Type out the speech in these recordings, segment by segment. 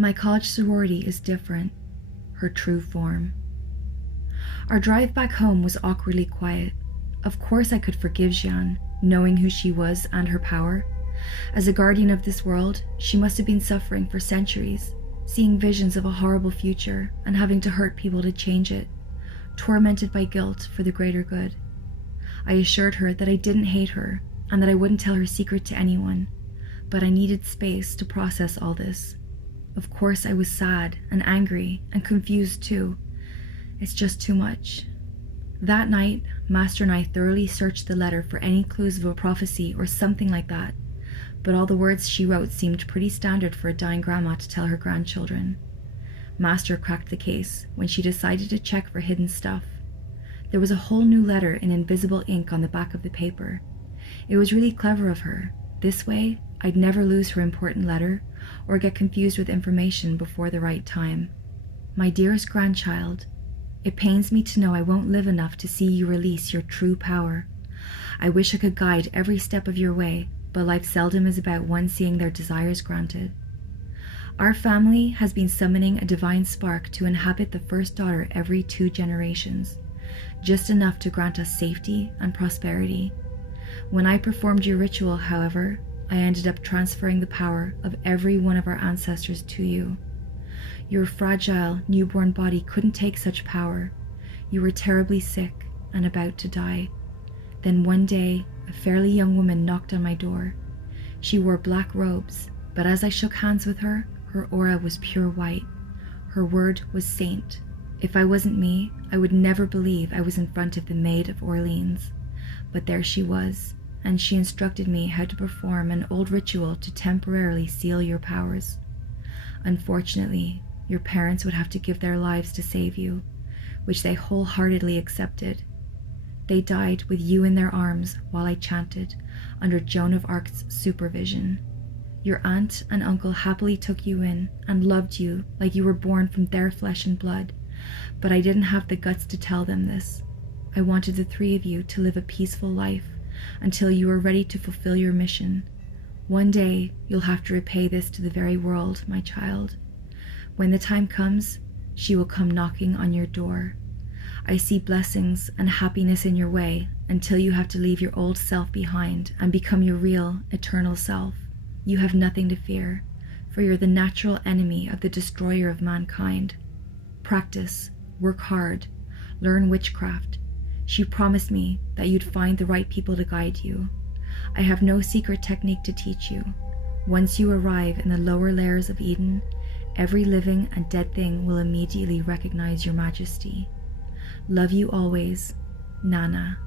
My college sorority is different, her true form. Our drive back home was awkwardly quiet. Of course I could forgive Jeanne, knowing who she was and her power. As a guardian of this world, she must have been suffering for centuries, seeing visions of a horrible future and having to hurt people to change it, tormented by guilt for the greater good. I assured her that I didn't hate her and that I wouldn't tell her secret to anyone, but I needed space to process all this. Of course I was sad and angry and confused too. It's just too much. That night, Master and I thoroughly searched the letter for any clues of a prophecy or something like that, but all the words she wrote seemed pretty standard for a dying grandma to tell her grandchildren. Master cracked the case when she decided to check for hidden stuff. There was a whole new letter in invisible ink on the back of the paper. It was really clever of her. This way, I'd never lose her important letter or get confused with information before the right time. My dearest grandchild, it pains me to know I won't live enough to see you release your true power. I wish I could guide every step of your way, but life seldom is about one seeing their desires granted. Our family has been summoning a divine spark to inhabit the first daughter every 2 generations, just enough to grant us safety and prosperity. When I performed your ritual, however, I ended up transferring the power of every one of our ancestors to you. Your fragile, newborn body couldn't take such power. You were terribly sick and about to die. Then one day, a fairly young woman knocked on my door. She wore black robes, but as I shook hands with her, her aura was pure white. Her word was saint. If I wasn't me, I would never believe I was in front of the Maid of Orleans. But there she was, and she instructed me how to perform an old ritual to temporarily seal your powers. Unfortunately, your parents would have to give their lives to save you, which they wholeheartedly accepted. They died with you in their arms while I chanted, under Joan of Arc's supervision. Your aunt and uncle happily took you in and loved you like you were born from their flesh and blood, but I didn't have the guts to tell them this. I wanted the 3 of you to live a peaceful life until you were ready to fulfill your mission. One day, you'll have to repay this to the very world, my child. When the time comes, she will come knocking on your door. I see blessings and happiness in your way until you have to leave your old self behind and become your real, eternal self. You have nothing to fear, for you're the natural enemy of the destroyer of mankind. Practice, work hard, learn witchcraft. She promised me that you'd find the right people to guide you. I have no secret technique to teach you. Once you arrive in the lower layers of Eden, every living and dead thing will immediately recognize your majesty. Love you always, Nana.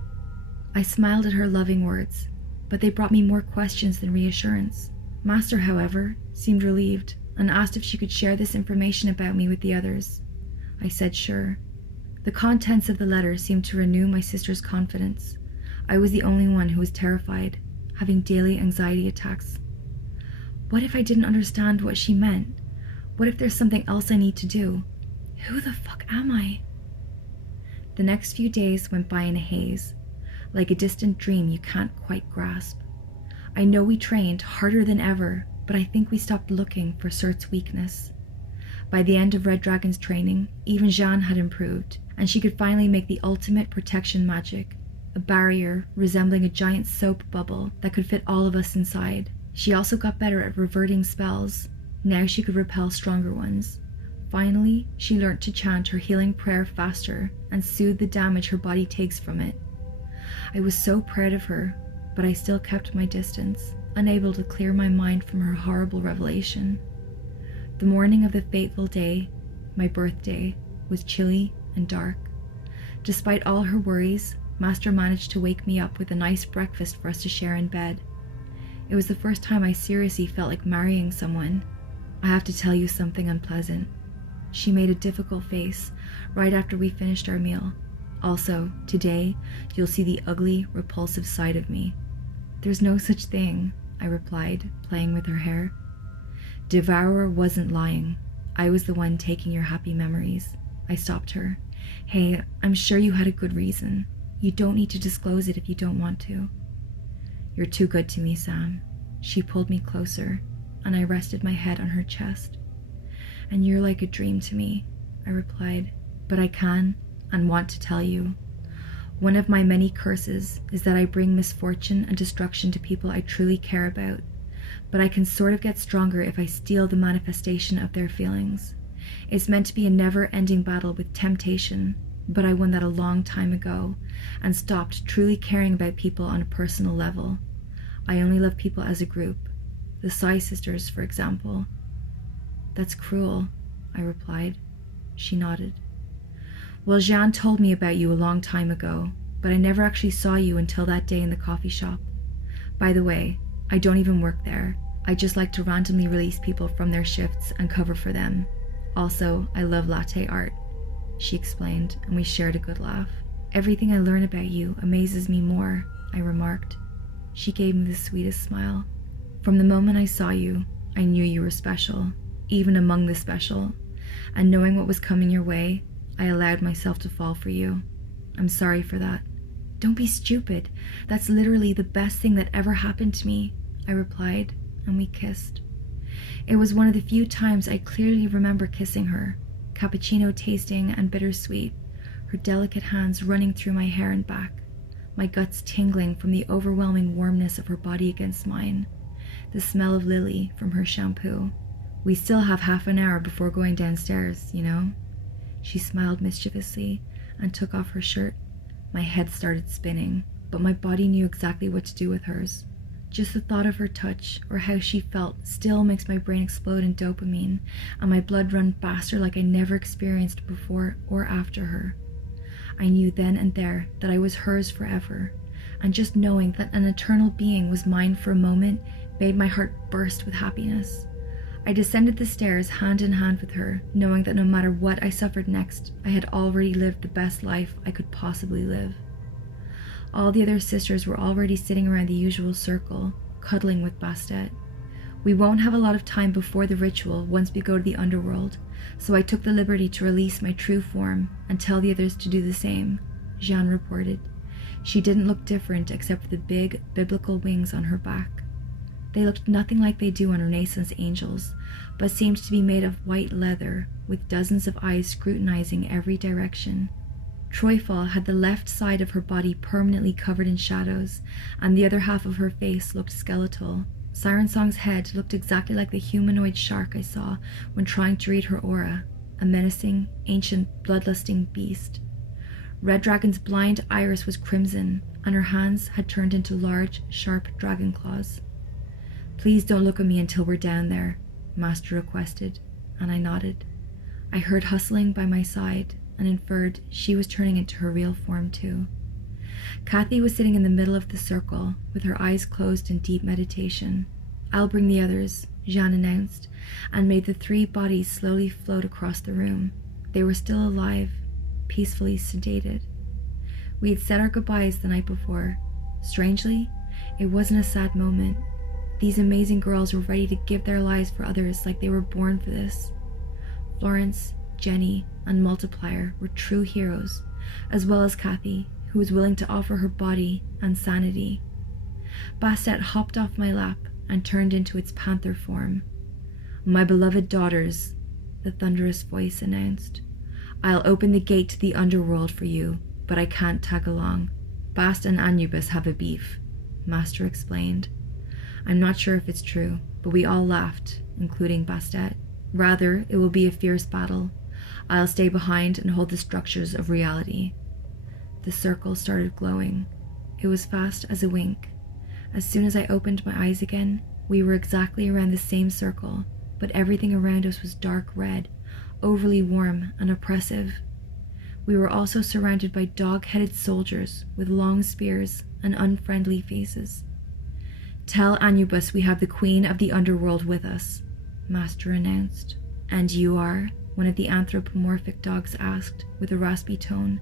I smiled at her loving words, but they brought me more questions than reassurance. Master, however, seemed relieved and asked if she could share this information about me with the others. I said sure. The contents of the letter seemed to renew my sister's confidence. I was the only one who was terrified, having daily anxiety attacks. What if I didn't understand what she meant? What if there's something else I need to do? Who the fuck am I? The next few days went by in a haze, like a distant dream you can't quite grasp. I know we trained harder than ever, but I think we stopped looking for Surt's weakness. By the end of Red Dragon's training, even Jeanne had improved, and she could finally make the ultimate protection magic, a barrier resembling a giant soap bubble that could fit all of us inside. She also got better at reverting spells. Now she could repel stronger ones. Finally, she learnt to chant her healing prayer faster and soothe the damage her body takes from it. I was so proud of her, but I still kept my distance, unable to clear my mind from her horrible revelation. The morning of the fateful day, my birthday, was chilly and dark. Despite all her worries, Master managed to wake me up with a nice breakfast for us to share in bed. It was the first time I seriously felt like marrying someone. I have to tell you something unpleasant. She made a difficult face right after we finished our meal. Also, today, you'll see the ugly, repulsive side of me. There's no such thing, I replied, playing with her hair. Devourer wasn't lying. I was the one taking your happy memories. I stopped her. Hey, I'm sure you had a good reason. You don't need to disclose it if you don't want to. You're too good to me, Sam. She pulled me closer, and I rested my head on her chest. And you're like a dream to me, I replied, but I can and want to tell you. One of my many curses is that I bring misfortune and destruction to people I truly care about, but I can sort of get stronger if I steal the manifestation of their feelings. It's meant to be a never-ending battle with temptation, but I won that a long time ago and stopped truly caring about people on a personal level. I only love people as a group, the Psy sisters, for example. That's cruel, I replied. She nodded. Well, Jeanne told me about you a long time ago, but I never actually saw you until that day in the coffee shop. By the way, I don't even work there. I just like to randomly release people from their shifts and cover for them. Also, I love latte art, she explained, and we shared a good laugh. Everything I learn about you amazes me more, I remarked. She gave me the sweetest smile. From the moment I saw you, I knew you were special, even among the special, and knowing what was coming your way, I allowed myself to fall for you. I'm sorry for that. Don't be stupid. That's literally the best thing that ever happened to me, I replied, and we kissed. It was one of the few times I clearly remember kissing her, cappuccino tasting and bittersweet, her delicate hands running through my hair and back, my guts tingling from the overwhelming warmness of her body against mine, the smell of lily from her shampoo. We still have half an hour before going downstairs, you know? She smiled mischievously and took off her shirt. My head started spinning, but my body knew exactly what to do with hers. Just the thought of her touch, or how she felt, still makes my brain explode in dopamine, and my blood run faster like I never experienced before or after her. I knew then and there that I was hers forever, and just knowing that an eternal being was mine for a moment made my heart burst with happiness. I descended the stairs hand in hand with her, knowing that no matter what I suffered next, I had already lived the best life I could possibly live. All the other sisters were already sitting around the usual circle, cuddling with Bastet. We won't have a lot of time before the ritual once we go to the underworld, so I took the liberty to release my true form and tell the others to do the same, Jeanne reported. She didn't look different except for the big, biblical wings on her back. They looked nothing like they do on Renaissance angels, but seemed to be made of white leather, with dozens of eyes scrutinizing every direction. Troyfall had the left side of her body permanently covered in shadows, and the other half of her face looked skeletal. Siren Song's head looked exactly like the humanoid shark I saw when trying to read her aura, a menacing, ancient, bloodlusting beast. Red Dragon's blind iris was crimson, and her hands had turned into large, sharp dragon claws. Please don't look at me until we're down there, Master requested, and I nodded. I heard hustling by my side and inferred she was turning into her real form too. Kathy was sitting in the middle of the circle, with her eyes closed in deep meditation. I'll bring the others, Jeanne announced, and made the 3 bodies slowly float across the room. They were still alive, peacefully sedated. We had said our goodbyes the night before. Strangely, it wasn't a sad moment. These amazing girls were ready to give their lives for others like they were born for this. Florence, Jenny, and Multiplier were true heroes, as well as Kathy, who was willing to offer her body and sanity. Bastet hopped off my lap and turned into its panther form. My beloved daughters, the thunderous voice announced. I'll open the gate to the underworld for you, but I can't tag along. Bast and Anubis have a beef, Master explained. I'm not sure if it's true, but we all laughed, including Bastet. Rather, it will be a fierce battle. I'll stay behind and hold the structures of reality. The circle started glowing. It was fast as a wink. As soon as I opened my eyes again, we were exactly around the same circle, but everything around us was dark red, overly warm and oppressive. We were also surrounded by dog-headed soldiers with long spears and unfriendly faces. Tell Anubis we have the Queen of the Underworld with us, Master announced. And you are? One of the anthropomorphic dogs asked, with a raspy tone,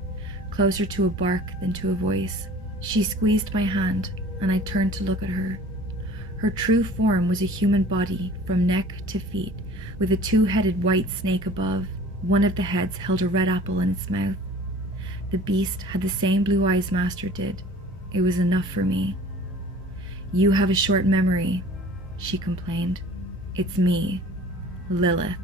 closer to a bark than to a voice. She squeezed my hand, and I turned to look at her. Her true form was a human body from neck to feet, with a 2-headed white snake above. One of the heads held a red apple in its mouth. The beast had the same blue eyes Master did. It was enough for me. You have a short memory, she complained. It's me, Lilith.